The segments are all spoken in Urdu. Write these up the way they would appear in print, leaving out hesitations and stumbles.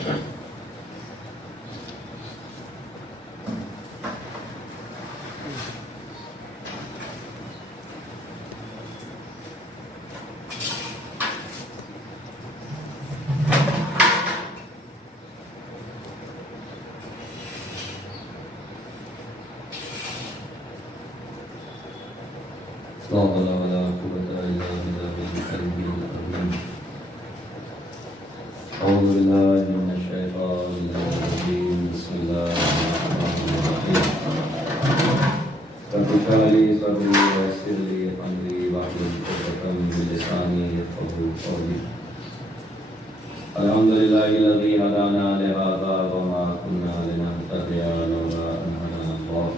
لا حول ولا قوة إلا بالله العلي العظيم. أعوذ بالله من الشيطان الرجيم. بسم الله الرحمن الرحيم. رب اشرح لي صدري ويسر لي أمري واحلل عقدة من لساني يفقهوا قولي. الحمد لله الذي هدانا لهذا وما كنا لنهتدي لولا أن هدانا الله.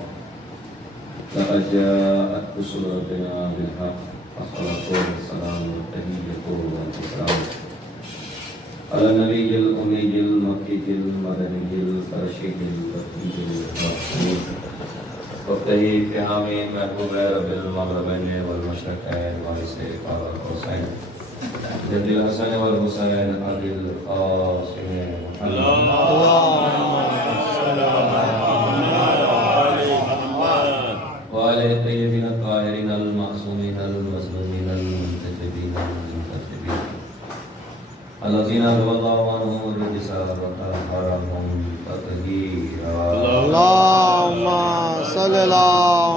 لقد جاءت رسل ربنا بالحق الصلاة والسلام والتحية والإكرام على النبي الأمي المكي المدني الفرشي اللطيف الرحيم وابتهي في حامين محبوب رب المغربين والمشرقين وعيسى القوسين جد الحسن والحسين أبي القاسم وعلى الطيبين الطاهرين المعصومين المظلومين المنتجبين المنتجبين الذين رضي الله عنهم الرجس وطهرهم تطهيرا. اللهم صل على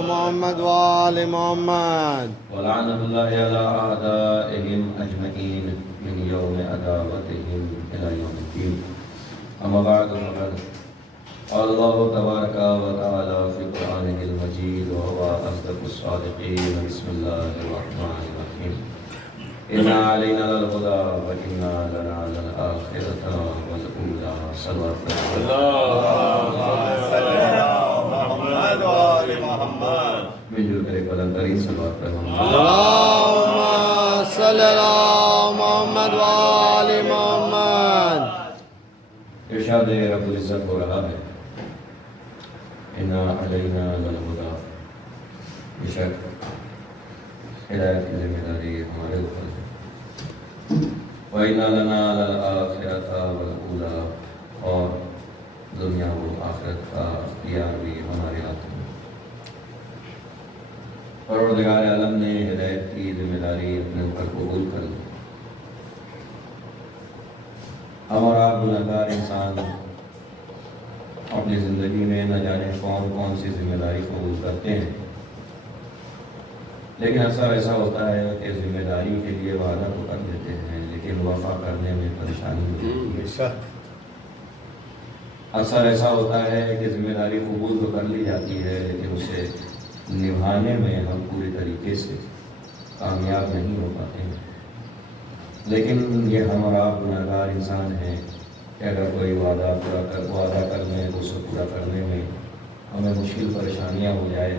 محمد وآل محمد. ولعنة الله على أعدائهم أجمعين من يوم عداوتهم إلى يوم الدين. أما بعد فقد قال الله تبارك وتعالى في قرآنه المجيد وهو أصدق الصادقين. بسم الله الرحمن الرحيم. إن علينا للهدى وإن لنا للآخرة والأولى. صلى اللهم صل على محمد وآل محمد. منجور کرے بلندرین صلوات پر اللهم صل على محمد وآل محمد. ارشاد رب العزت ہو رہا ہے ان علینا للہدی. بے شک ہدایت کی ذمہ داری ہمارے اوپر ہے. وَإِنَّ لَنَا لَلْآخِرَةَ وَالْأُولَىٰ. اور دنیا و آخرت کا اختیار بھی ہمارے ہاتھ میں. پروردگار عالم نے ہدایت کی ذمہ داری اپنے اوپر قبول کر لی. ہم اور آپ گناہگار انسان اپنی زندگی میں نہ جانے کون کون سی ذمہ داری قبول کرتے ہیں، لیکن اکثر ایسا ہوتا ہے کہ ذمہ داری کے لیے وعدہ تو کر دیتے ہیں لیکن وفا کرنے میں پریشانی ہوتی ہے. اکثر ایسا ہوتا ہے کہ ذمہ داری قبول تو کر لی جاتی ہے لیکن اسے نبھانے میں ہم پوری طریقے سے کامیاب نہیں ہو پاتے ہیں. لیکن یہ ہم اور آپ گناہگار انسان ہیں کہ اگر کوئی وعدہ کر لیں تو اسے پورا کرنے میں ہمیں مشکل پریشانیاں ہو جائے،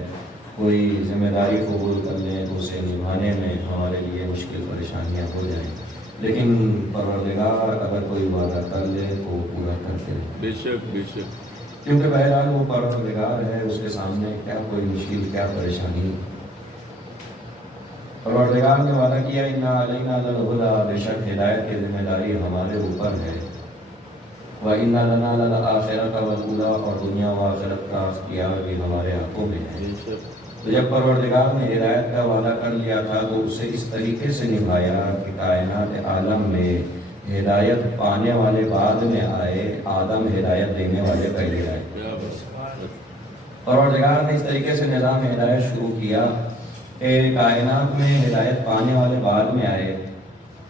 کوئی ذمہ داری قبول کر لیں تو اسے نبھانے میں ہمارے لیے مشکل پریشانیاں ہو جائیں، لیکن پروردگار اگر کوئی وعدہ کر لے تو وہ پورا کرتے ہیں. بے شک بے شک. کیونکہ بہرحال وہ پروردگار ہے، اس کے سامنے کیا کوئی مشکل کیا پریشانی. پروردگار نے وعدہ کیا ان علینا للہدی، بے شک ہدایت کی ذمہ داری ہمارے اوپر ہے. وَإِنَّ لَنَا لَلْآخِرَةَ وَالْأُولَىٰ. اور دنیا و آخرت کا اختیار بھی ہمارے ہاتھوں میں ہے. تو جب پروردگار نے ہدایت کا وعدہ کر لیا تھا تو اسے اس طریقے سے نبھایا کہ کائنات عالم میں ہدایت پانے والے بعد میں آئے، آدم ہدایت دینے والے پہلے آئے. پروردگار نے اس طریقے سے نظام ہدایت شروع کیا کہ کائنات میں ہدایت پانے والے بعد میں آئے،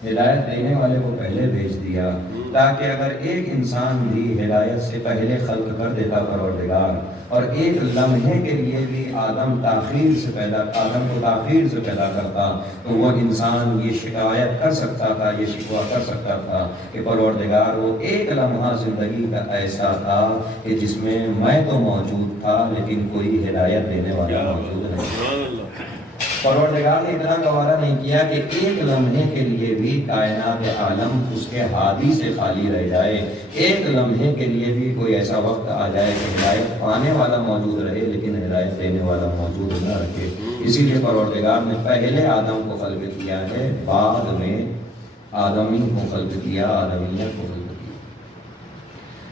ہدایت دینے والے کو پہلے بھیج دیا تاکہ اگر ایک انسان بھی ہدایت سے پہلے خلق کر دیتا پروردگار اور ایک لمحے کے لیے بھی آدم کو تاخیر سے پیدا کرتا تو وہ انسان یہ شکایت کر سکتا تھا، یہ شکوہ کر سکتا تھا کہ پروردگار وہ ایک لمحہ زندگی کا ایسا تھا کہ جس میں میں تو موجود تھا لیکن کوئی ہدایت دینے والا موجود نہیں. پروردگار نے اتنا گوارا نہیں کیا کہ ایک لمحے کے لیے بھی کائنات عالم اس کے ہادی سے خالی رہ جائے، ایک لمحے کے لیے بھی کوئی ایسا وقت آ جائے کہ ہدایت پانے والا موجود رہے لیکن ہدایت دینے والا موجود نہ رکھے. اسی لیے پروردگار نے پہلے آدم کو خلق کیا ہے، بعد میں آدمی کو خلق کیا، آدمیت کو خلق کیا.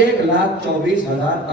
1,24,000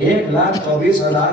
1,24,000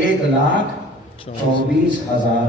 1,24,000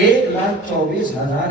1,24,000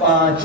5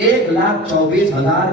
1,24,000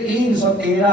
313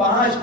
5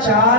4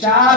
4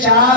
4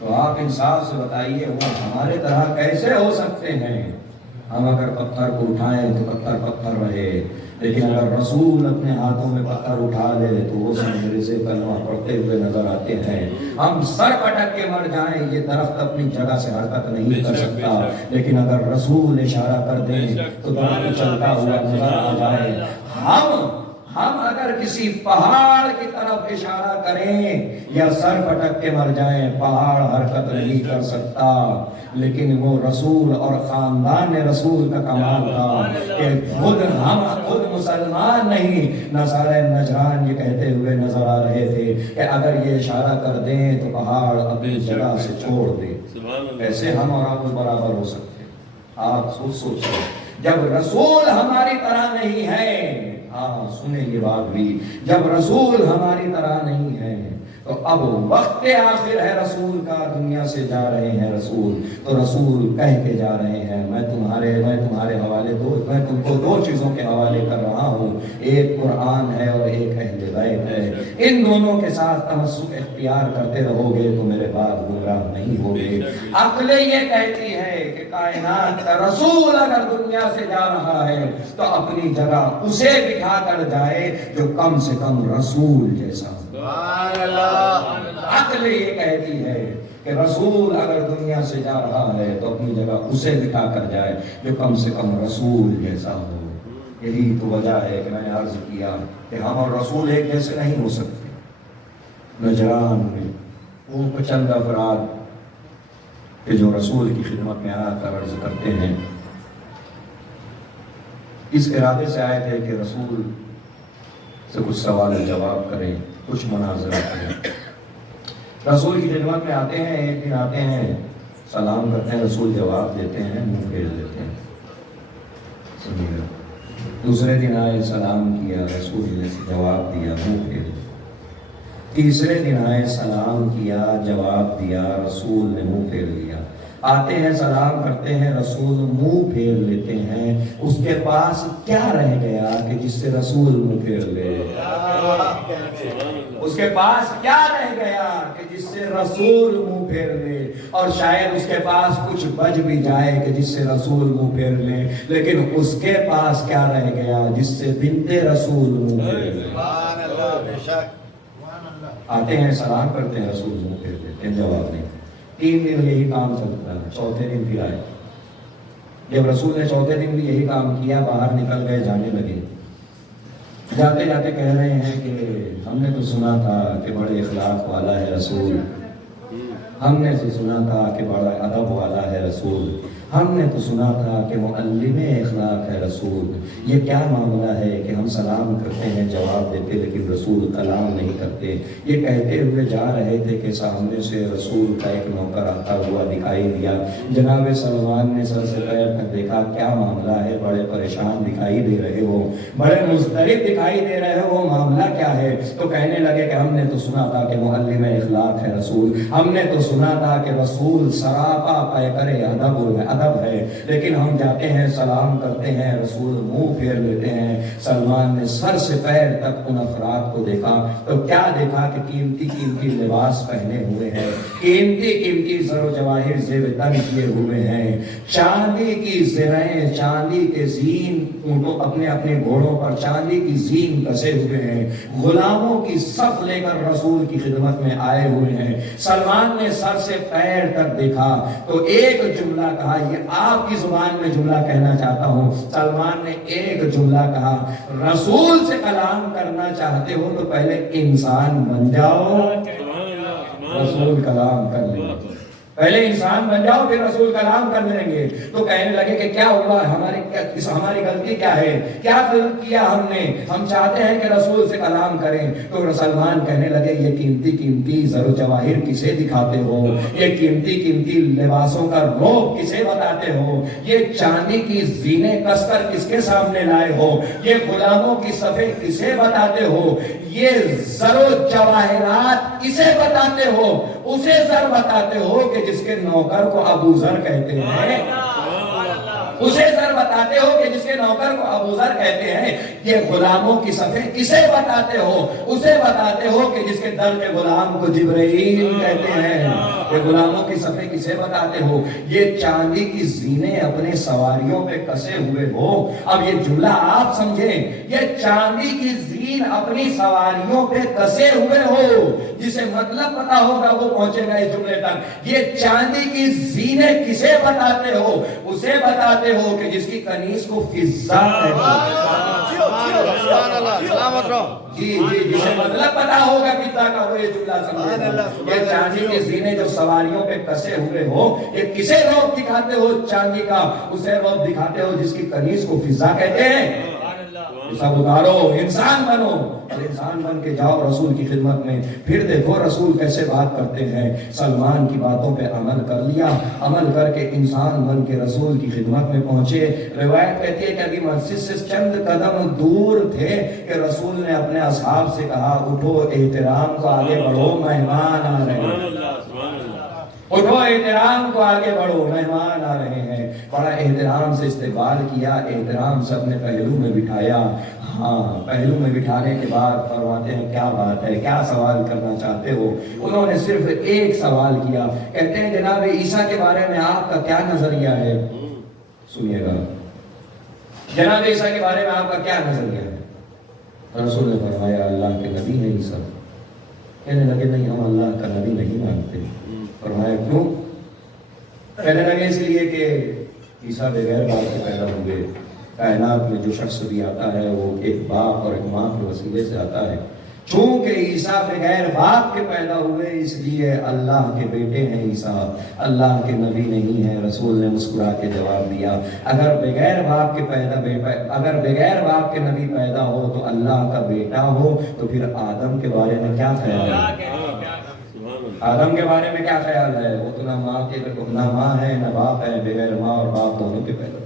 تو آپ انصاف سے بتائیے وہ ہمارے طرح کیسے ہو سکتے ہیں؟ ہم اگر پتھر کو اٹھائیں تو پتھر پتھر رہے، لیکن اگر رسول اپنے ہاتھوں میں پتھر اٹھا لے تو وہ سمندر سے کلمہ پڑھتے ہوئے نظر آتے ہیں۔ ہم سر پٹک کے مر جائیں، یہ درخت اپنی جگہ سے حرکت نہیں کر سکتا، لیکن اگر رسول اشارہ کر دیں تو درخت چلتا ہوا نظر آ جائے۔ ہم اگر کسی پہاڑ کی طرف اشارہ کریں یا سر پٹک کے مر جائیں، پہاڑ حرکت نہیں کر سکتا، لیکن وہ رسول اور خاندان رسول کا کمال تھا کہ ہم خود مسلمان نہیں، نصارہ نجران یہ کہتے ہوئے نظر آ رہے تھے کہ اگر یہ اشارہ کر دیں تو پہاڑ اپنی جگہ سے چھوڑ دیں۔ ایسے ہم اور آپ برابر ہو سکتے؟ آپ سوچیں، جب رسول ہماری طرح نہیں ہے، ہاں سنیں یہ بات بھی، جب رسول ہماری طرح نہیں ہے تو اب وقت آخر ہے رسول کا، دنیا سے جا رہے ہیں رسول، تو رسول کہہ کے جا رہے ہیں میں تمہارے حوالے میں تم کو دو چیزوں کے حوالے کر رہا ہوں، ایک قرآن ہے اور ایک اہل بیت ہے، ان دونوں کے ساتھ تمسک اختیار کرتے رہو گے تو میرے بعد گمراہ نہیں ہوگے۔ عقل یہ کہتی ہے کہ کائنات کا رسول اگر دنیا سے جا رہا ہے تو اپنی جگہ اسے بٹھا کر جائے جو کم سے کم رسول جیسا ہو۔ عقل یہ کہتی ہے کہ رسول اگر دنیا سے جا رہا ہے تو اپنی جگہ اسے بٹھا کر جائے جو کم سے کم رسول جیسا ہو۔ یہی تو وجہ ہے کہ میں نے عرض کیا کہ ہم اور رسول ایک جیسے نہیں ہو سکتے۔ نجران میں وہ چند افراد کہ جو رسول کی خدمت میں آ کر عرض کرتے ہیں، اس ارادے سے آئے تھے کہ رسول سے کچھ سوال جواب کریں، کچھ مناظرہ کریں۔ رسول کی خدمت میں آتے ہیں، ایک دن آتے ہیں، سلام کرتے ہیں، رسول جواب دیتے ہیں، منہ پھیر دیتے ہیں، سمجھے۔ دوسرے دن آئے، سلام کیا، رسول نے جواب دیا، منہ پھیر دیا۔ تیسرے دن آئے، سلام کیا، جواب دیا، رسول نے منہ پھیر لیا۔ آتے ہیں، سلام کرتے ہیں، رسول منہ پھیر لیتے ہیں۔ اس کے پاس کیا رہ گیا کہ جس سے رسول منہ پھیر لے؟ اس کے پاس کیا رہ گیا کہ جس سے رسول منہ پھیر لے؟ اور شاید اس کے پاس کچھ بچ بھی جائے کہ جس سے رسول منہ پھیر لے، لیکن اس کے پاس کیا رہ گیا جس سے بنت رسول منہ پھیر لے؟ آتے ہیں، سلام کرتے ہیں، رسول منہ پھیر لیتے ہیں، جواب نہیں۔ 3 دن یہی کام چلتا ہے، چوتھے دن پھر آئے۔ جب رسول نے چوتھے دن بھی یہی کام کیا، باہر نکل گئے، جانے لگے۔ جاتے جاتے کہہ رہے ہیں کہ ہم نے تو سنا تھا کہ بڑے اخلاق والا ہے رسول، ہم نے تو سنا تھا کہ بڑا ادب والا ہے رسول، ہم نے تو سنا تھا کہ معلم اخلاق ہے رسول۔ یہ کیا معاملہ ہے کہ ہم سلام کرتے ہیں، جواب دیتے، لیکن رسول کلام نہیں کرتے؟ یہ کہتے ہوئے جا رہے تھے کہ سامنے سے رسول کا ایک نوکر آتا ہوا دکھائی دیا۔ جناب سلمان نے سر سے پیر تک دیکھا، کیا معاملہ ہے؟ بڑے پریشان دکھائی دے رہے ہو، بڑے مضطرب دکھائی دے رہے ہو، معاملہ کیا ہے؟ تو کہنے لگے کہ ہم نے تو سنا تھا کہ معلم اخلاق ہے رسول، ہم نے تو سنا تھا کہ رسول سراپا پیکر ادب ہے، لیکن ہم جاتے ہیں، سلام کرتے ہیں، رسول منہ پھیر لیتے ہیں۔ سلمان نے سر سے پیر تک ان افراد کو دیکھا تو کیا دیکھا کہ قیمتی قیمتی لباس پہنے ہوئے ہیں، قیمتی قیمتی زر و جواہر زیب تن کیے ہوئے ہیں، چاندی کی زرہیں، چاندی کے زین، ان کو اپنے اپنے گھوڑوں پر چاندی کی زین کسے ہوئے ہیں، غلاموں کی صف لے کر رسول کی خدمت میں آئے ہوئے ہیں۔ سلمان نے سر سے پیر تک دیکھا تو ایک جملہ کہا، یہ آپ کی زبان میں جملہ کہنا چاہتا ہوں۔ سلمان نے ایک جملہ کہا، رسول سے کلام کرنا چاہتے ہو تو پہلے انسان بن جاؤ، رسول کلام کر لیں گے۔ پہلے انسان بن جاؤ پھر رسول کلام کر لیں گے۔ تو کہنے لگے کہ کیا ہوا، ہماری غلطی کیا ہے، کیا غلط کیا ہم نے، ہم چاہتے ہیں کہ رسول سے کلام کریں۔ تو سلمان کہنے لگے، یہ قیمتی قیمتی زر و جواہر کسے دکھاتے ہو، یہ قیمتی قیمتی لباسوں کا روب کسے بتاتے ہو، یہ چاندی کی زینے کس کر کس کے سامنے لائے ہو، یہ غلاموں کی صفیں کسے بتاتے ہو، یہ زر و جواہرات کسے بتاتے ہو، اسے زر بتاتے ہو کہ جس کے نوکر کو ابو ذر کہتے ہیں۔ اسے ذر بتاتے ہو کہ جس کے نوکر کو ابو ذر کہتے ہیں، یہ غلاموں کی صفیں کسے بتاتے ہو؟ اسے بتاتے ہو کہ جس کے در کے غلام کو جبرائیل کہتے ہیں۔ یہ غلاموں کی صفیں کسے بتاتے ہو؟ یہ چاندی کی زینے اپنے سواریوں پہ کسے ہوئے ہو۔ اب یہ جملہ آپ سمجھیں، یہ چاندی کی زین اپنی سواریوں پہ کسے ہوئے ہو، جسے مطلب پتا ہوگا وہ پہنچے گا اس جملے تک۔ یہ چاندی کی زینے کسے بتاتے ہو؟ اسے بتاتے ہو کہ جس کی کنیز کو فضہ کہتے جی جسے مطلب پتا ہوگا فضہ کا، وہ یہ جملہ سمجھے۔ یہ چاندی کی زینے جو سواریوں پہ کسے ہوئے ہو، یہ کسے روپ دکھاتے ہو چاندی کا؟ اسے روپ دکھاتے ہو جس کی کنیز کو فضہ کہتے ہیں۔ سب اتارو، انسان بنو، اور انسان بن کے جاؤ رسول کی خدمت میں۔ پھر دیکھو رسول کیسے بات کرتے ہیں۔ سلمان کی باتوں پہ عمل کر لیا، عمل کر کے انسان بن کے رسول کی خدمت میں پہنچے۔ روایت کہتی ہے کہ ابھی مسجد سے چند قدم دور تھے کہ رسول نے اپنے اصحاب سے کہا، اٹھو احترام کو آگے بڑھو، مہمان آ رہے ہیں۔ اٹھو احترام کو آگے بڑھو، مہمان آ رہے ہیں۔ بڑا احترام سے استقبال کیا، احترام سے اپنے پہلو میں بٹھایا۔ ہاں، پہلو میں بٹھانے کے بعد فرماتے ہیں کیا بات ہے، کیا سوال کرنا چاہتے ہو؟ انہوں نے صرف ایک سوال کیا، کہتے ہیں جناب عیسیٰ کے بارے میں آپ کا کیا نظریہ ہے؟ سنیے گا، جناب عیسیٰ کے بارے میں آپ کا کیا نظریہ ہے؟ رسول نے فرمایا اللہ کے نبی ہے عیسیٰ۔ کہنے لگے نہیں، ہم اللہ کا نبی نہیں مانتے۔ فرمایا کیوں؟ کہنے لگے اس لیے کہ عیسیٰ بغیر باپ سے پیدا ہوئے، کائنات میں جو شخص بھی آتا ہے وہ ایک باپ اور ایک ماں کے وسیلے سے آتا ہے۔ چونکہ عیسیٰ بغیر باپ کے پیدا ہوئے اس لیے اللہ کے بیٹے ہیں عیسیٰ، اللہ کے نبی نہیں ہیں۔ رسول نے مسکرا کے جواب دیا، اگر بغیر باپ کے نبی پیدا ہو تو اللہ کا بیٹا ہو تو پھر آدم کے بارے میں کیا خیال ہے؟ آدم کے بارے میں کیا خیال ہے؟ وہ تو نہ ماں ہے نہ باپ ہے، بغیر ماں اور باپ دونوں کے پیدا۔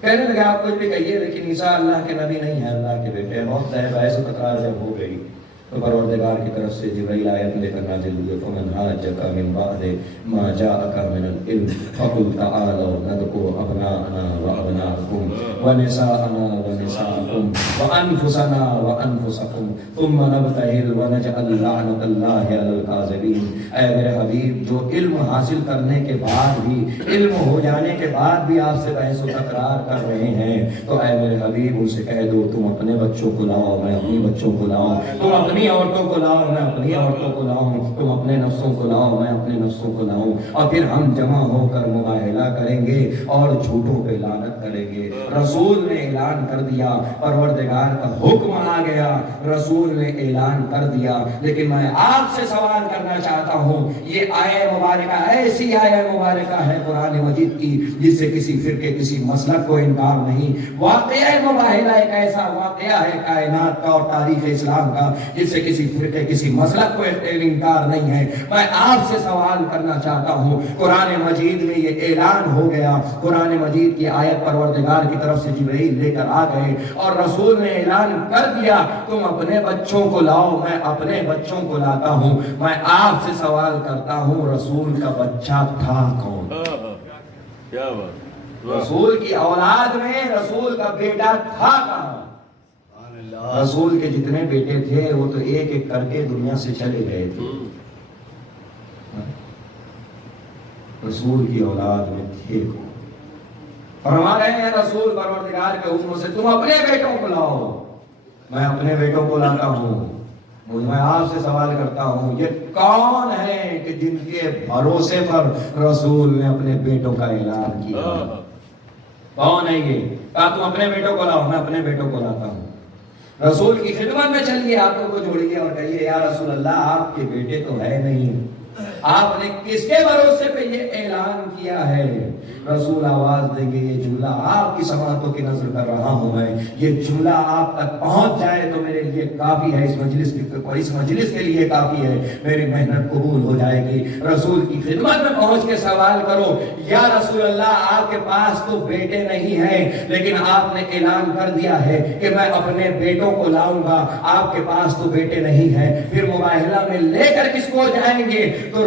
کہنے لگے آپ کچھ بھی کہیے لیکن عیسیٰ اللہ کے نبی نہیں ہے، اللہ کے بیٹے ہیں۔ بہت زیادہ بحث و تکرار جب ہو گئی تو پروردگار کی طرف سے جبرائیل آیت لے کر نازل ہوئے، فمن حاجک من بعد ما جاءک من العلم فقل تعالوا ندعو ابناءنا وابناءکم ونساءنا ونساءکم وانفسنا وانفسکم ثم نبتہل ونجعل لعنۃ اللہ علی الکاذبین۔ اے میرے حبیب، جو علم حاصل کرنے کے بعد بھی، علم ہو جانے کے بعد بھی آپ سے بحث و تکرار کر رہے ہیں تو اے میرے حبیب ان سے کہہ دو تم اپنے بچوں کو لاؤ، میں اپنی بچوں کو لاؤں، تم اپنی عورتوں کو لاؤ، میں اپنی عورتوں کو لاؤں، تم اپنے نفسوں کو لاؤ، میں اپنے نفسوں کو لاؤں، اور پھر ہم جمع ہو کر مباہلہ کریں گے اور جھوٹوں پہ لعنت کریں گے۔ رسول نے اعلان کر دیا، پروردگار کا حکم آ گیا، رسول نے اعلان کر دیا۔ لیکن میں آپ سے سوال کرنا چاہتا ہوں، یہ آیہ مبارکہ ایسی آیہ مبارکہ ہے قرآن مجید کی جس سے کسی فرقے کسی مسلک کو انکار نہیں۔ واقعہ مباہلہ ایک ایسا واقعہ ہے کائنات کا اور تاریخ اسلام کا جس سے کسی فرقے کسی مسلک کو انکار نہیں ہے۔ میں آپ سے سوال کرنا چاہتا ہوں، قرآن مجید میں یہ اعلان ہو گیا، قرآن مجید کی آیت پروردگار کی طرف سے جبرائیل لے کر آ گئے اور رسول نے اعلان کر دیا تم اپنے بچوں کو لاؤ، میں اپنے بچوں کو لاتا ہوں۔ میں آپ سے سوال کرتا ہوں، رسول کا بچہ تھا کون؟ کیا بات؟ رسول کی اولاد میں رسول کا بیٹا تھا کہاں؟ رسول کے جتنے بیٹے تھے وہ تو ایک ایک کر کے دنیا سے چلے گئے تھے، رسول کی اولاد میں تھے کون؟ فرما رہے ہیں رسول پروردگار کے حکم سے تم اپنے بیٹوں کو لاؤ، میں اپنے بیٹوں کو لاتا ہوں۔ میں آپ سے سوال کرتا ہوں، یہ کون ہے کہ جن کے بھروسے پر رسول نے اپنے بیٹوں کا اعلان کیا؟ کون ہے یہ؟ کہا تم اپنے بیٹوں کو لاؤ، میں اپنے بیٹوں کو لاتا ہوں۔ رسول کی خدمت میں چلیے، ہاتھوں کو جوڑیے اور کہیے یا رسول اللہ آپ کے بیٹے تو ہے نہیں، آپ نے کس کے بھروسے پہ یہ اعلان کیا ہے؟ رسول آواز دیں گے، یہ جملہ آپ کی سماعتوں کی نظر کر رہا ہوں میں، یہ جملہ آپ تک پہنچ جائے تو میرے لیے کافی ہے، اس مجلس کے لیے کافی ہے، میری محنت قبول ہو جائے گی۔ رسول کی خدمت میں پہنچ کے سوال کرو، یا رسول اللہ آپ کے پاس تو بیٹے نہیں ہیں لیکن آپ نے اعلان کر دیا ہے کہ میں اپنے بیٹوں کو لاؤں گا، آپ کے پاس تو بیٹے نہیں ہیں، پھر مباہلہ میں لے کر کس کو جائیں گے؟ تو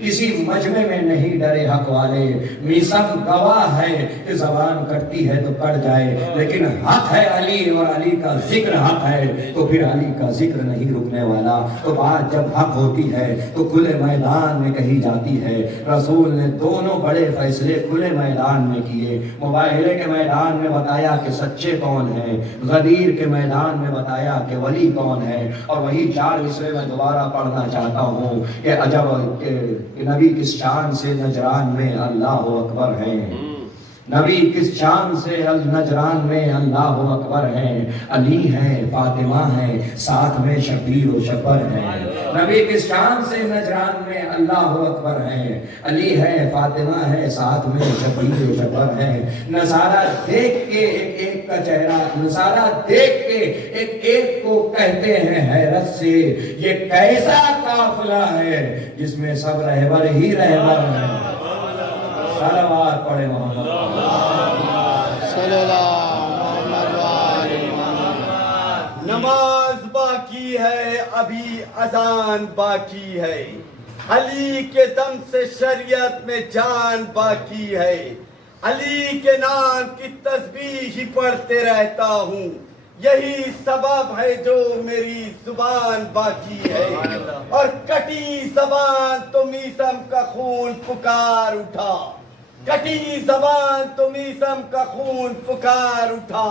کسی مجمع میں نہیں ڈرے حق والے۔ میثاق گواہ ہے کہ زبان کٹتی ہے تو کٹ جائے، لیکن حق ہے علی اور علی کا ذکر حق ہے، تو پھر علی کا ذکر نہیں رکنے والا۔ تو بات جب حق ہوتی ہے تو کھلے میدان میں کہی جاتی ہے۔ رسول نے دونوں بڑے فیصلے کھلے میدان میں کیے۔ مباہلے کے میدان میں بتایا کہ سچے کون ہیں، غدیر کے میدان میں بتایا کہ ولی کون ہے۔ اور وہی 4 مصرے میں دوبارہ پڑھنا چاہتا ہوں کہ عجب کہ نبی کس شان سے نجران میں اللہ اکبر ہیں، نبی کس شان سے نجران میں اللہ اکبر ہیں۔ علی ہیں، فاطمہ ہیں، ساتھ میں شبیر و شبر ہیں۔ نبی کس شان سے نجران میں اللہ اکبر ہیں، علی ہے، فاطمہ ہے، ساتھ میں شبیر و شبر ہیں۔ نظارہ دیکھ کے ایک ایک کا چہرہ، نظارہ دیکھ کے ایک ایک کو کہتے ہیں حیرت سے، یہ کیسا قافلہ ہے جس میں سب رہبر ہی رہبر ہیں۔ صلوات پڑھے محمد صلی اللہ محمد وآل محمد۔ نماز باقی ہے، ابھی اذان باقی ہے، علی کے دم سے شریعت میں جان باقی ہے، علی کے نام کی تسبیح ہی پڑھتے رہتا ہوں، یہی سبب ہے جو میری زبان باقی ہے۔ اور کٹی زبان تو میثم کا خون پکار اٹھا، کٹی زبان تو میثم کا خون پکار اٹھا،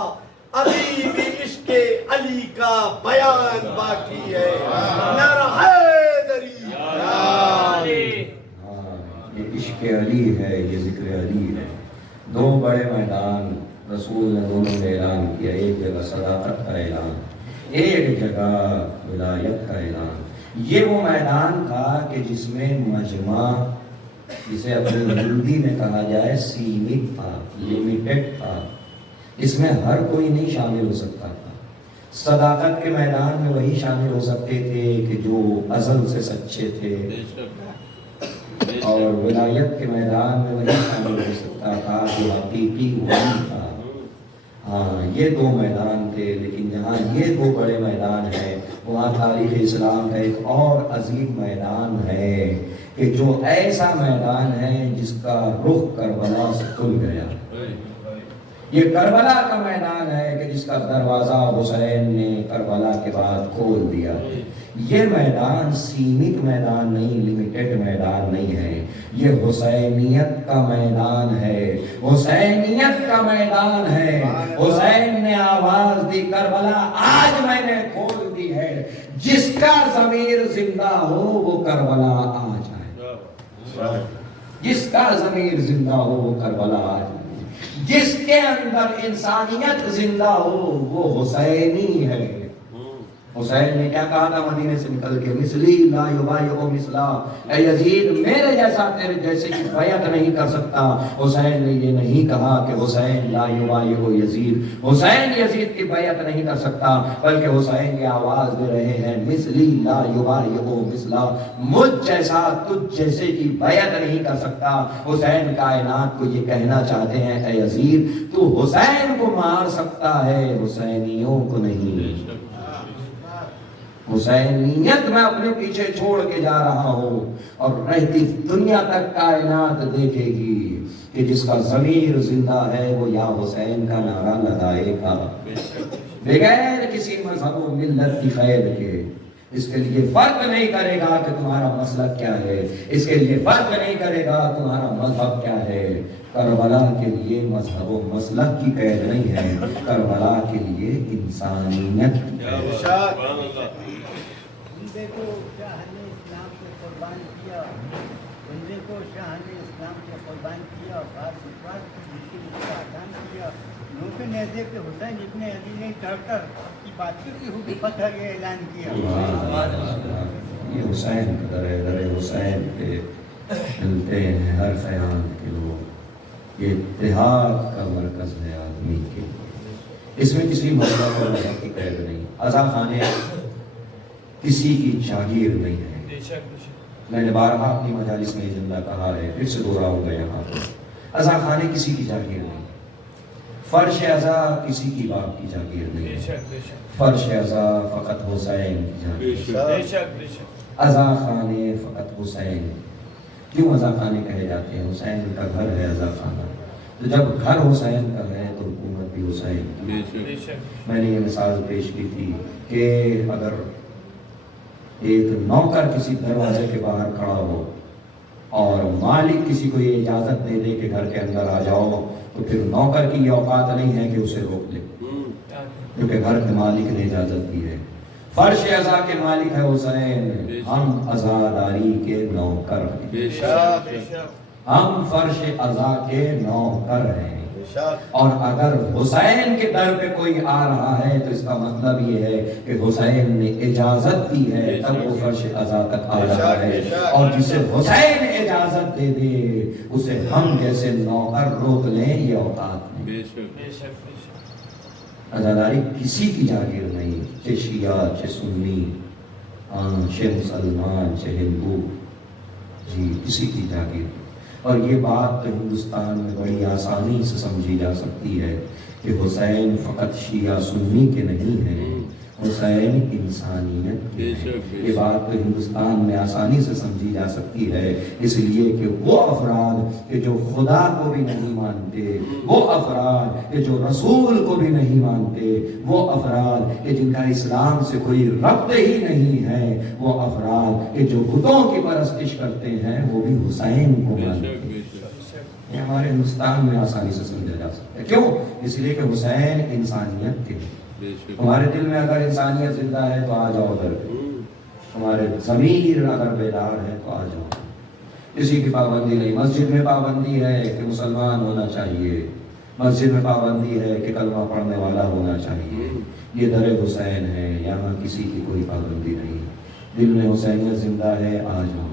ابھی بھی عشق علی کا بیان باقی ہے۔ نعرہ حیدری۔ ہاں، یہ عشق علی ہے، یہ ذکر علی ہے۔ 2 بڑے میدان رسول نے دونوں میں اعلان کیا، ایک جگہ صداقت کا اعلان، ایک جگہ ولایت کا اعلان۔ یہ وہ میدان تھا کہ جس میں مجمع، جسے اپنی ہندی میں کہا جائے سیمت تھا، لمیٹڈ تھا، اس میں ہر کوئی نہیں شامل ہو سکتا تھا۔ صداقت کے میدان میں وہی شامل ہو سکتے تھے کہ جو ازل سے سچے تھے، اور ولایت کے میدان میں وہی شامل ہو سکتا تھا جو حقیقی ولی تھا۔ ہاں، یہ 2 میدان تھے، لیکن جہاں یہ 2 بڑے میدان ہیں وہاں تاریخ اسلام کا ایک اور عظیم میدان ہے کہ جو ایسا میدان ہے جس کا رخ کربلا سے کھل گیا۔ یہ کربلا کا میدان ہے کہ جس کا دروازہ حسین نے کربلا کے بعد کھول دیا۔ یہ میدان سیمت میدان نہیں، لمیٹڈ میدان نہیں ہے، یہ حسینیت کا میدان ہے، حسینیت کا میدان ہے۔ حسین نے آواز دی کربلا آج میں نے کھول دی ہے، جس کا ضمیر زندہ ہو وہ کربلا آ جائے، جس کا ضمیر زندہ ہو وہ کربلا آ جائے، جس کے اندر انسانیت زندہ ہو وہ حسینی ہے۔ حسین نے کیا کہا تھا مدینے سے نکل کے؟ مثلی لا یبایع مثلا، اے یزید میرے جیسا تیرے جیسے کی بیعت نہیں کر سکتا۔ حسین نے یہ نہیں کہا کہ حسین لا یبایع یزید، حسین یزید کی بیعت نہیں کر سکتا، بلکہ حسین یہ آواز دے رہے ہیں مثلی لا یبایع مثلا، مجھ جیسا تجھ جیسے کی بیعت نہیں کر سکتا۔ حسین کائنات کو یہ کہنا چاہتے ہیں اے یزید تو حسین کو مار سکتا ہے، حسینیوں کو نہیں۔ حسینیت میں اپنے پیچھے چھوڑ کے جا رہا ہوں، اور رہتی دنیا تک کائنات دیکھے گی کہ جس کا ضمیر زندہ ہے وہ یا حسین کا نعرہ لگائے گا، بغیر کسی مذہب و ملت کی خیر کے۔ اس کے لیے فرق نہیں کرے گا کہ تمہارا مسلک کیا ہے، اس کے لیے فرق نہیں کرے گا تمہارا مذہب کیا ہے۔ کربلا کے لیے مذہب و مسلک کی قید نہیں ہے، کربلا کے لیے انسانیت کی قید ہے۔ بندے کو شاہ نے اسلام پہ قربان کیا، بندے کو شاہ نے اسلام پہ قربان کیا، بات بات مشکل کو آسان کیا۔ لوگ نے دیکھ کے حسین ابن علی نے چڑھ کر کی بات کی ہوگی فتح کا اعلان کیا۔ یہ حسین کا در حسین پہ ملتے ہیں ہر خیال کے لوگ، یہ اتحاد کا مرکز ہے آدمی کے لیے، اس میں کسی مذہب اور مذہب کی قید نہیں۔ عزا خانے کسی کی جاگیر نہیں ہے، میں نے بارہا اپنی مجالس میں یہ جملہ کہا ہے، پھر سے دوہراؤں گا یہاں پر۔ عزا خانے کسی کی جاگیر نہیں، فرش عزا کسی کی باپ کی جاگیر نہیں، فرش عزا فقط حسین کی جاگیر۔ ازا خانے فقط حسین. کیوں ازا خانے کہے جاتے ہیں؟ حسین کا گھر ہے ازا خانہ. تو جب گھر حسین کا ہے تو حکومت بھی حسین کی. میں نے یہ مثال پیش کی تھی کہ اگر ایک نوکر کسی دروازے کے باہر کھڑا ہو اور مالک کسی کو یہ اجازت دے دے کہ گھر کے اندر آ جاؤ، تو پھر نوکر کی یہ اوقات نہیں ہے کہ اسے روک لے، کیونکہ گھر کے مالک نے اجازت دی ہے. فرش ازا کے مالک ہے حسین، ہم عزاداری کے نوکر ہیں. ہم فرش ازا کے نوکر ہیں. اور اگر حسین کے در پہ کوئی آ رہا ہے تو اس کا مطلب یہ ہے کہ حسین نے اجازت دی ہے تب وہ فرش ازا تک آ رہا ہے. اور جسے حسین اجازت دے دے اسے ہم جیسے نوکر روک لیں، یہ اوقات نہیں. عزاداری کسی کی جاگیر نہیں، چہ شیعہ چہ سنی، چہ مسلمان چہ ہندو، جی کسی کی جاگیر. اور یہ بات تو ہندوستان میں بڑی آسانی سے سمجھی جا سکتی ہے کہ حسین فقط شیعہ سنی کے نہیں ہیں، حسین انسانیت کے ہیں. یہ بات تو ہندوستان میں آسانی سے سمجھی جا سکتی ہے، اس لیے کہ وہ افراد کہ جو خدا کو بھی نہیں مانتے، وہ افراد کہ جو رسول کو بھی نہیں مانتے، وہ افراد کہ جن کا اسلام سے کوئی ربط ہی نہیں ہے، وہ افراد کہ جو بتوں کی پرستش کرتے ہیں، وہ بھی حسین کو مانتے ہیں. یہ ہمارے ہندوستان میں آسانی سے سمجھا جا سکتا ہے. کیوں؟ اس لیے کہ حسین انسانیت کے ہیں. تمہارے دل میں اگر انسانیت زندہ ہے تو آ جاؤ ادھر، تمہارے ضمیر اگر بیدار ہے تو آ جاؤ. کسی کی پابندی نہیں. مسجد میں پابندی ہے کہ مسلمان ہونا چاہیے، مسجد میں پابندی ہے کہ کلمہ پڑھنے والا ہونا چاہیے. یہ در حسین ہے، یہاں کسی کی کوئی پابندی نہیں. دل میں حسینیت زندہ ہے، آ جاؤ.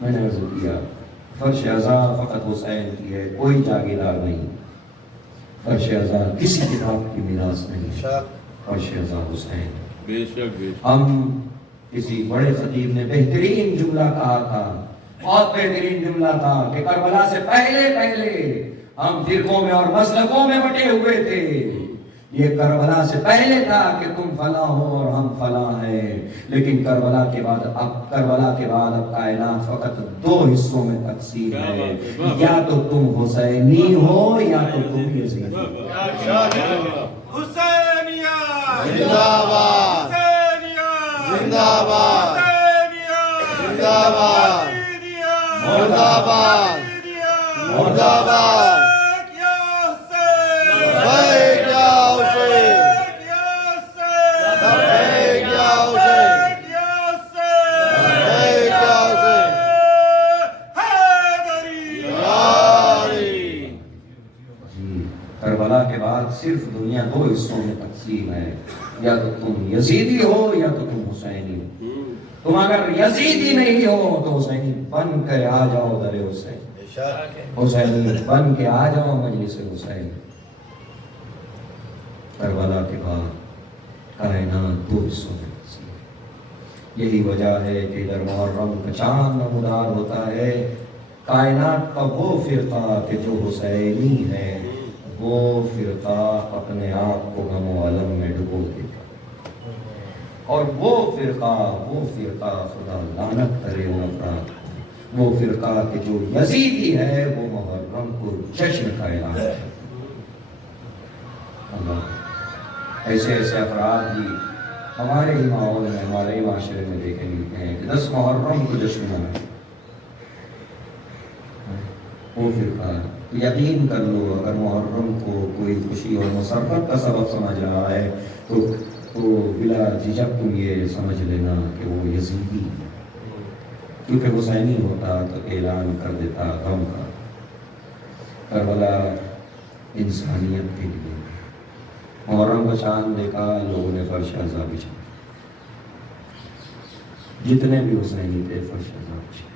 میں نے عرض کیا فرش ازا فقط حسین کی ہے، کوئی جاگیردار نہیں. فرش ازا کسی کتاب کی میراث نہیں، فرش ازا حسین. ہم کسی بڑے خطیب نے بہترین جملہ کہا تھا، بہت بہترین جملہ تھا کہ کربلا سے پہلے ہم فرقوں میں اور مسلکوں میں بٹے ہوئے تھے. یہ کربلا سے پہلے تھا کہ تم فلاں ہو اور ہم فلاں ہیں، لیکن کربلا کے بعد اب کائنات فقط دو حصوں میں تقسیم ہے، یا تو تم حسینی ہو یا تو تم یزیدی. حسینیہ زندہ باد، زندہ باد، زندہ باد، مرد آباد، مرد آباد. کربلا کے بعد صرف دنیا دو حصوں میں تقسیم ہے، یا تو تم یزیدی ہو یا تو تم حسینی ہو. تم اگر یزیدی نہیں ہو تو حسینی بن کر آ جاؤ در حسین، حسینی بن کے آ جاؤ مجلس حسین. کربلا کے بعد کائنات دو حصوں میں تقسیم. یہی وجہ ہے کہ ادھر محرم کا چاند نمودار ہوتا ہے. کائنات کا وہ فرقہ کہ جو حسینی ہے، وہ فرقہ اپنے آپ کو غم و علم میں ڈبو دے گا. اور وہ فرقہ خدا لعنت کرے ان افراد، وہ فرقہ کہ جو یزیدی ہے وہ محرم کو جشن کا اعلان ہے. اللہ ایسے افراد بھی ہمارے ہی ماحول میں، ہمارے ہی معاشرے میں دیکھے ملتے ہیں کہ 10 محرم کو جشن منائے. وہ فرقہ یقین کر لو اگر محرم کو کوئی خوشی اور مسرت کا سبب سمجھ رہا ہے تو بلا جھجک تم یہ سمجھ لینا کہ وہ یزیدی ہے. کیونکہ حسینی ہوتا تو اعلان کر دیتا غم کا. کربلا انسانیت کے لیے. محرم کا چاند دیکھا، لوگوں نے فرش ازا بچھا، جتنے بھی حسینی تھے فرش ازا بچھا.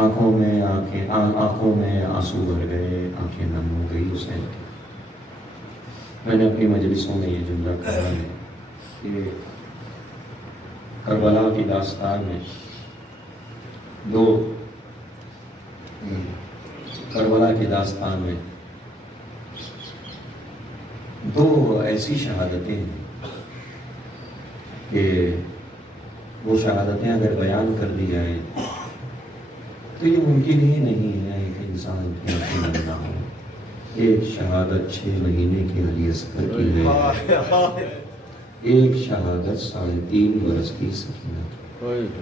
آنکھوں میں آنسو بھر گئے، آنکھیں نم ہو گئی حسین کی. میں نے اپنی مجلسوں میں یہ جملہ کہا ہے کہ کربلا کی داستان میں دو ایسی شہادتیں ہیں کہ وہ شہادتیں اگر بیان کر دی جائیں تو یہ ممکن ہی نہیں ہے کہ انسان کی آنکھیں نہ ہو۔ ایک شہادت 6 مہینے کی علی اصغر کی ہے، ایک شہادت 3.5 برس کی سکینہ کی۔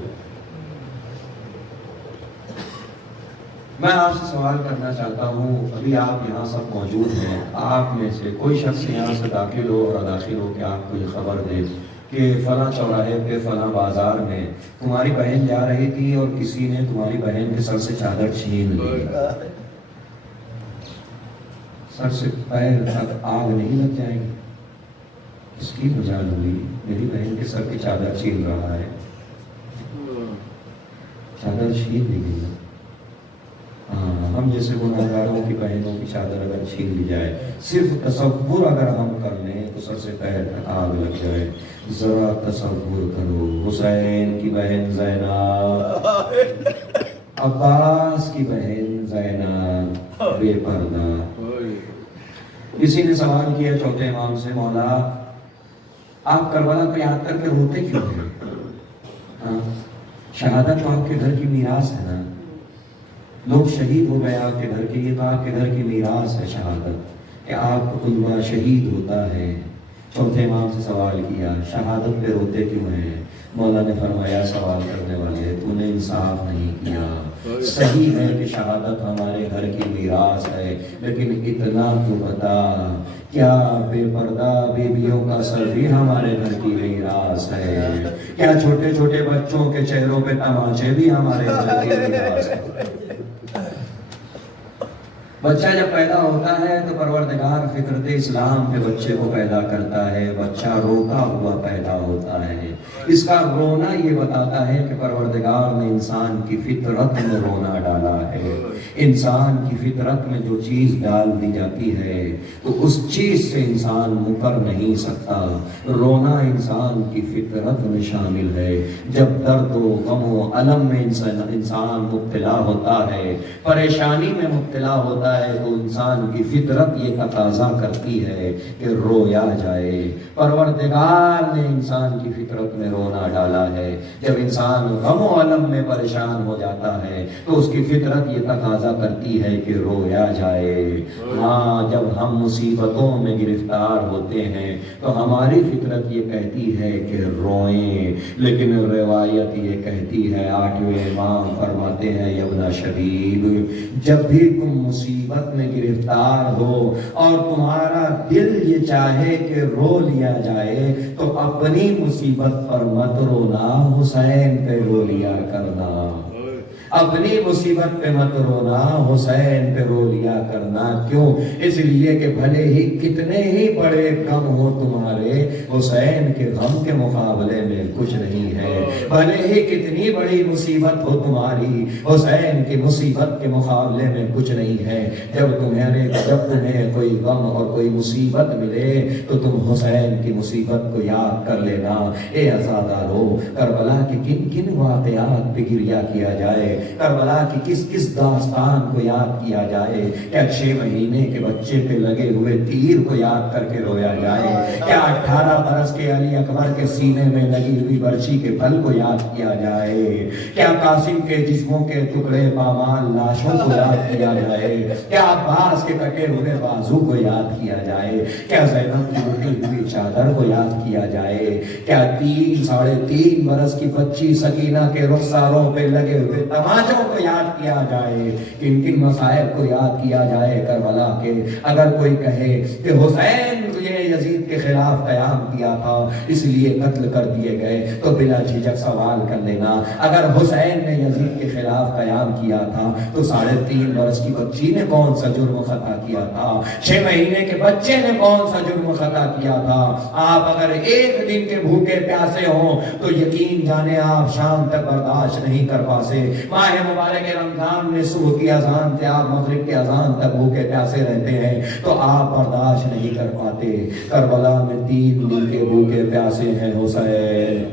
میں آپ سے سوال کرنا چاہتا ہوں، ابھی آپ یہاں سب موجود ہیں، آپ میں سے کوئی شخص یہاں سے داخل ہو اور داخل ہو کہ آپ کو یہ خبر دے کہ فلاں چوراہے پہ فلاں بازار میں تمہاری بہن جا رہی تھی اور کسی نے تمہاری بہن کے سر سے چادر چھین لی، سر سے پیر تک آگ نہیں لگ جائے گی؟ اس کی مجال ہوئی، میری بہن کے سر کی چادر چھین رہا ہے، چادر چھین لی گئی۔ ہم جیسے گناہگاروں کی بہنوں کی چادر اگر چھین لی جائے، صرف تصور اگر ہم کر لیں تو سر سے پیر تک آگ لگ جائے۔ ذرا تصور کرو، حسین کی بہن زینب، عباس کی بہن زینب بے پردہ۔ کسی نے سوال کیا چوتھے امام سے، مولا آپ کربلا کو یاد کر کے روتے کیوں ہیں؟ شہادت تو آپ کے گھر کی میراث ہے نا، لوگ شہید ہو گئے آپ کے گھر کے، یہ تو آپ کے گھر کی میراث ہے شہادت، کہ آپ کو طلبہ شہید ہوتا ہے۔ چوتھے امام سے سوال کیا شہادت پہ روتے کیوں ہیں؟ مولا نے فرمایا سوال کرنے والے تو نے انصاف نہیں کیا، صحیح ہے کہ شہادت ہمارے گھر کی میراث ہے، لیکن اتنا تو بتا کیا بے پردہ بیویوں کا سر بھی ہمارے گھر کی میراث ہے؟ کیا چھوٹے چھوٹے بچوں کے چہروں پہ تماچے بھی ہمارے گھر کی میراث ہے؟ بچہ جب پیدا ہوتا ہے تو پروردگار فطرت اسلام پہ بچے کو پیدا کرتا ہے، بچہ روتا ہوا پیدا ہوتا ہے، اس کا رونا یہ بتاتا ہے کہ پروردگار نے انسان کی فطرت میں رونا ڈالا ہے۔ انسان کی فطرت میں جو چیز ڈال دی جاتی ہے تو اس چیز سے انسان مکر نہیں سکتا۔ رونا انسان کی فطرت میں شامل ہے۔ جب درد و غم و الم میں انسان مبتلا ہوتا ہے، پریشانی میں مبتلا ہوتا ہے تو انسان کی فطرت یہ تقاضا کرتی ہے کہ رویا جائے۔ پروردگار نے انسان کی فطرت میں رونا ڈالا ہے۔ جب انسان غم و الم میں پریشان ہو جاتا ہے تو اس کی فطرت یہ تقاضا کرتی ہے کہ رویا جائے۔ ہاں، جب ہم مصیبتوں میں گرفتار ہوتے ہیں تو ہماری فطرت یہ کہتی ہے کہ روئیں، لیکن روایت یہ کہتی ہے، 8ویں امام فرماتے ہیں ابن شبیب، جب بھی تم مصیبت میں گرفتار ہو اور تمہارا دل یہ چاہے کہ رو لیا جائے تو اپنی مصیبت پر مت رونا، حسین پہ رو لیا کرنا۔ اپنی مصیبت پہ مت رونا، حسین پہ رو لیا کرنا۔ کیوں؟ اس لیے کہ بھلے ہی کتنے ہی بڑے غم ہو تمہارے، حسین کے غم کے مقابلے میں کچھ نہیں ہے۔ بھلے ہی کتنی بڑی مصیبت ہو تمہاری، حسین کی مصیبت کے مقابلے میں کچھ نہیں ہے۔ جب تمہیں کوئی غم اور کوئی مصیبت ملے تو تم حسین کی مصیبت کو یاد کر لینا۔ اے عزادارو، کربلا کی کن کن واقعات پہ گریہ کیا جائے، کربلا کی کس کس داستان کو یاد کیا جائے، کیا 6 مہینے کے بچے پہ لگے ہوئے تیر کو یاد کر کے رویا جائے، کیا 18 برس کے علی اکبر کے سینے میں لگی ہوئی برچی کے پھل کو یاد کیا جائے، کیا قاسم کے جسموں کے ٹکڑے پامال لاشوں کو یاد کیا جائے، کیا عباس کے کٹے ہوئے بازو کو یاد کیا جائے، کیا زینب کی اٹھی ہوئی چادر کو یاد کیا جائے، کیا 3.5 برس کی بچی سکینہ کے رخساروں پہ لگے ہوئے تماچوں کو یاد کیا جائے، کن کن مسائل کو یاد کیا جائے کربلا کے۔ اگر کوئی کہے کہ حسین نے یزید کے خلاف قیام کیا تھا اس لیے قتل کر دیے گئے تو بلا جھجک سوال کر لینا، اگر حسین نے یزید کے خلاف قیام کیا تھا تو 3.5 برس کی بچی نے کون سا جرم خطا کیا تھا، 6 مہینے کے بچے نے کون سا جرم خطا کیا تھا۔ آپ اگر ایک دن کے بھوکے پیاسے ہوں تو یقین جانے آپ شام تک برداشت نہیں کر پاتے۔ ماہ مبارک رمضان میں صبح کی اذان سے آپ مغرب کی اذان تک بھوکے پیاسے رہتے ہیں تو آپ برداشت نہیں کر پاتے۔ کربلا میں 3 دن کے بھوکے پیاسے ہیں حسین،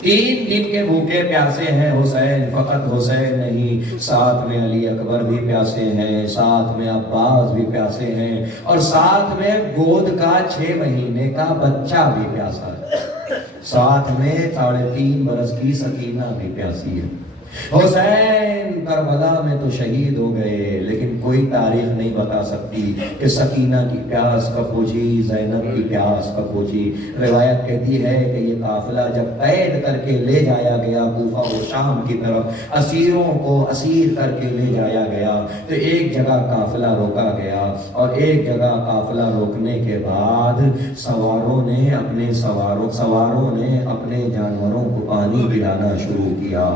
3 دن کے بھوکے پیاسے ہیں حسین۔ فقط حسین نہیں، ساتھ میں علی اکبر بھی پیاسے ہیں، ساتھ میں عباس بھی پیاسے ہیں، اور ساتھ میں گود کا 6 مہینے کا بچہ بھی پیاسا ہے۔ ساتھ میں 3.5 برس کی سکینہ بھی پیاسی ہے۔ حسین کربلا میں تو شہید ہو گئے، لیکن کوئی تاریخ نہیں بتا سکتی کہ سکینہ کی پیاس کب بجھی، زینب کی پیاس کب بجھی۔ روایت کہتی ہے کہ یہ قافلہ جب قید کر کے لے جایا گیا کوفہ و شام کی طرف، اسیروں کو اسیر کر کے لے جایا گیا، تو ایک جگہ قافلہ روکا گیا، اور ایک جگہ قافلہ روکنے کے بعد سواروں نے اپنے جانوروں کو پانی پلانا شروع کیا۔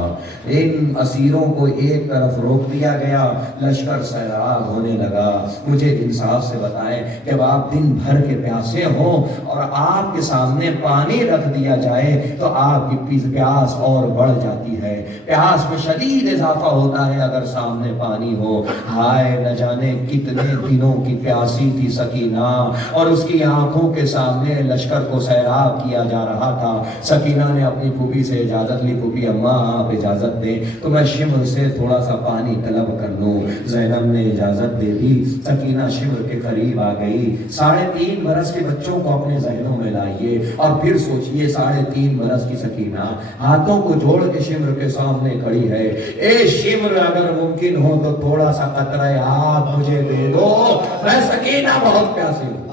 ان اسیروں کو ایک طرف روک دیا گیا، لشکر سیراب ہونے لگا۔ مجھے انصاف سے بتائیں کہ اب آپ دن بھر کے پیاسے ہوں اور آپ کے سامنے پانی رکھ دیا جائے تو آپ کی پیاس اور بڑھ جاتی ہے، پیاس میں شدید اضافہ ہوتا ہے اگر سامنے پانی ہو۔ ہائے نہ جانے کتنے دنوں کی پیاسی تھی سکینہ، اور اس کی آنکھوں کے سامنے لشکر کو سیراب کیا جا رہا تھا۔ سکینہ نے اپنی پھوپھی سے اجازت لی، پھوپھی اماں آپ اجازت دیں تو میں شمر سے تھوڑا سا پانی طلب کر لوں۔ زینب نے اجازت دے دی، سکینہ شمر کے قریب آ گئی۔ 3.5 برس کے بچوں کو اپنے ذہنوں میں لائیے اور پھر سوچئے 3.5 برس کی سکینہ ہاتھوں کو جوڑ کے شمر کے سامنے کھڑی ہے۔ اے شمر، اگر ممکن ہو تو تھوڑا سا قطرہ آب مجھے دے دو، میں سکینہ بہت پیاسی ہوں۔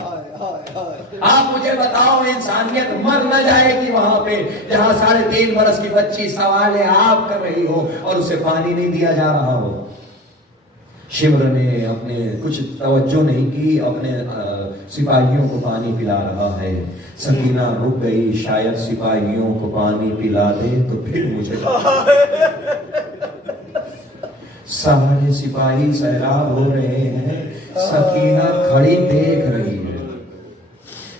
آپ مجھے بتاؤ، انسانیت مر نہ جائے گی وہاں پہ جہاں 3.5 برس کی بچی سوال آپ کر رہی ہو اور اسے پانی نہیں دیا جا رہا ہو۔ شمر نے اپنے کچھ توجہ نہیں کی، اپنے سپاہیوں کو پانی پلا رہا ہے۔ سکینہ رک گئی، شاید سپاہیوں کو پانی پلا دے تو پھر مجھے سارے سپاہی سیراب ہو رہے ہیں، سکینہ کھڑی دیکھ رہی ہے۔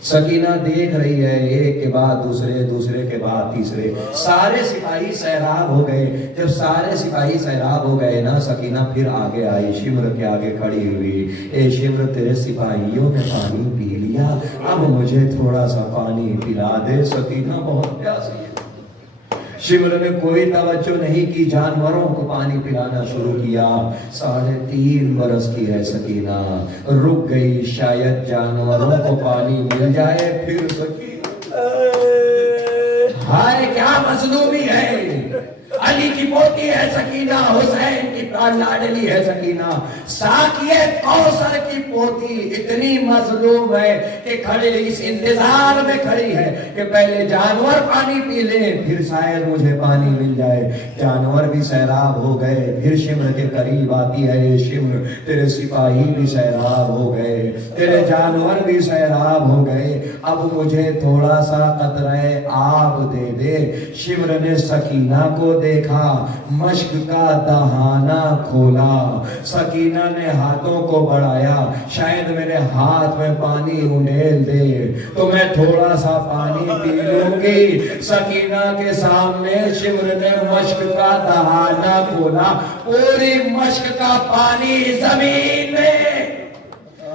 سکینہ دیکھ رہی ہے، ایک کے بعد دوسرے، دوسرے کے بعد تیسرے، سارے سپاہی سیراب ہو گئے۔ جب سارے سپاہی سیراب ہو گئے نا، سکینہ پھر آگے آئی، شمر کے آگے کھڑی ہوئی۔ اے شمر، تیرے سپاہیوں نے پانی پی لیا، اب مجھے تھوڑا سا پانی پلا دے، سکینہ بہت پیاسی ہے۔ شمر نے کوئی توجہ نہیں کی، جانوروں کو پانی پلانا شروع کیا۔ 3.5 برس کی ہے سکینہ، رک گئی، شاید جانوروں کو پانی مل جائے پھر سکینہ۔ ہائے کیا مظلومی ہے! علی کی پوتی ہے سکینہ، حسین کی لاڈلی ہے سکینہ، ساقیہ کوثر کی پوتی اتنی مظلوم ہے کہ کھڑے اس انتظار میں کھڑی ہے کہ پہلے جانور پانی پی لیں پھر شاید مجھے پانی مل جائے۔ جانور بھی سیراب ہو گئے، پھر شمر کے قریب آتی ہے، شمر تیرے سپاہی بھی سیراب ہو گئے، تیرے جانور بھی سیراب ہو گئے، اب مجھے تھوڑا سا قطرہ آب دے دے۔ شمر نے سکینہ کو دیکھا، مشک کا دہانہ کھولا، سکینہ نے ہاتھوں کو بڑھایا، شاید میرے ہاتھ میں پانی انڈیل دے تو میں تھوڑا سا پانی پی لوں گی۔ سکینہ کے سامنے شمر نے مشک کا دہانہ کھولا، پوری مشک کا پانی زمین میں،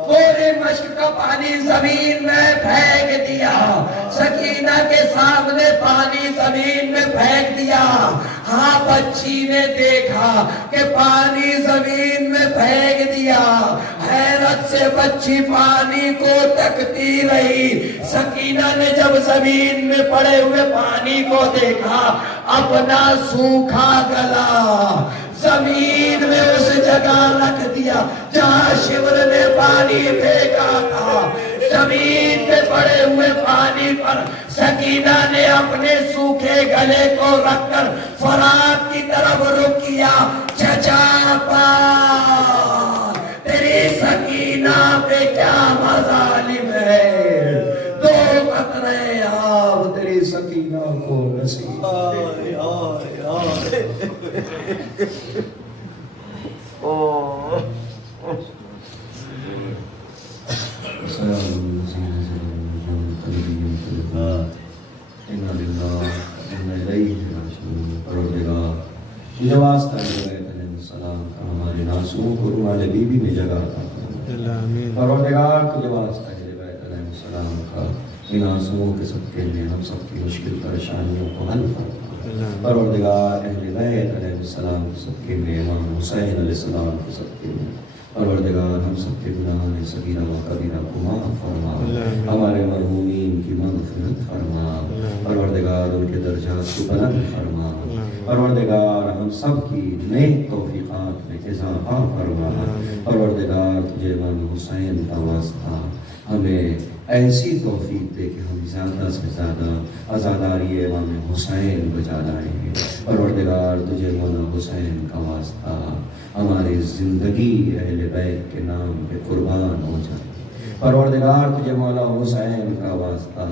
پورے مشک کا پانی زمین میں پھینک دیا۔ سکینہ کے سامنے پانی زمین میں پھینک دیا۔ ہاں بچی نے دیکھا کہ پانی زمین میں پھینک دیا، حیرت سے بچی پانی کو تکتی رہی۔ سکینہ نے جب زمین میں پڑے ہوئے پانی کو دیکھا، اپنا سوکھا گلا زمین میں اس جگہ رکھ دیا جہاں شمر نے پانی پھینکا تھا۔ زمین پہ پڑے ہوئے پانی پر سکینہ نے اپنے سوکھے گلے کو رکھ کر فرات کی طرف رخ کیا۔ چچا پا، تیری سکینہ پہ کیا مظالم ہے، 2 قطرے آب تیری سکینہ کو نصیب۔ یہ واسطہ السلام کا ہمارے ناسوں کو روحان بی بی میں جگہ تھا، پروردگار تجھے واسطہ ہے علیہ السلام کا، ان آنسوؤں کے صدقے میں ہم سب کی مشکل پریشانیوں کو حل فرما۔ پروردگار اہل بیت علیہ السلام کے صدقے میں، امام حسین علیہ السلام کے صدقے میں پروردگار ہم سب کے گناہ صغیرہ و کبیرہ کو معاف فرما، ہمارے مرحومین کی مغفرت فرما، پروردگار ان کے درجات کو بلند فرما، پروردگار ہم سب کی نیک توفیقات میں اضافہ فرما، پروردگار تجھے امام حسین کا واسطہ ہمیں ایسی توفیق دے کہ ہم زیادہ سے زیادہ عزاداری امام حسین بجا لائیں، پروردگار تجھے مولا حسین کا واسطہ ہماری زندگی اہل بیت کے نام پہ قربان ہو جائے، پروردگار تجھے مولا حسین کا واسطہ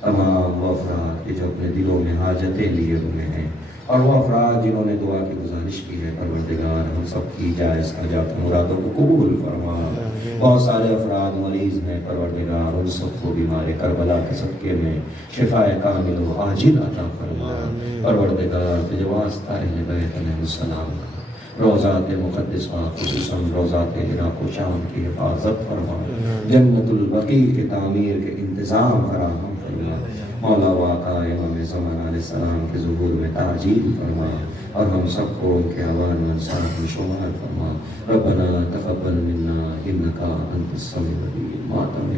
تمام وہ افراد کے جو اپنے دلوں میں حاجتیں لیے ہوئے ہیں اور وہ افراد جنہوں نے دعا کی گزارش کی ہے، پروردگار ہم سب کی جائز حاجات مرادوں کو قبول فرما، بہت سارے افراد مریض ہیں، پروردگار ان سب کو بیمار کربلا کے صدقے میں شفاء کامل و عاجل عطا فرما، پروردگار تجھے واسطہ اہل بیت علیہ السلام کا روضات مقدسہ خصوصاً روضات عراق و شام کی حفاظت فرما، جنت البقیع کے تعمیر کے انتظام فراہم فرما، مولا واقع امام زمان علیہ السلام کے ظہور میں تعجیل فرما اور ہم سب کو ان کے اوان انصار میں شمار فرما، ربنا تقبل منا انکا انت السمیع العلیم، ماتم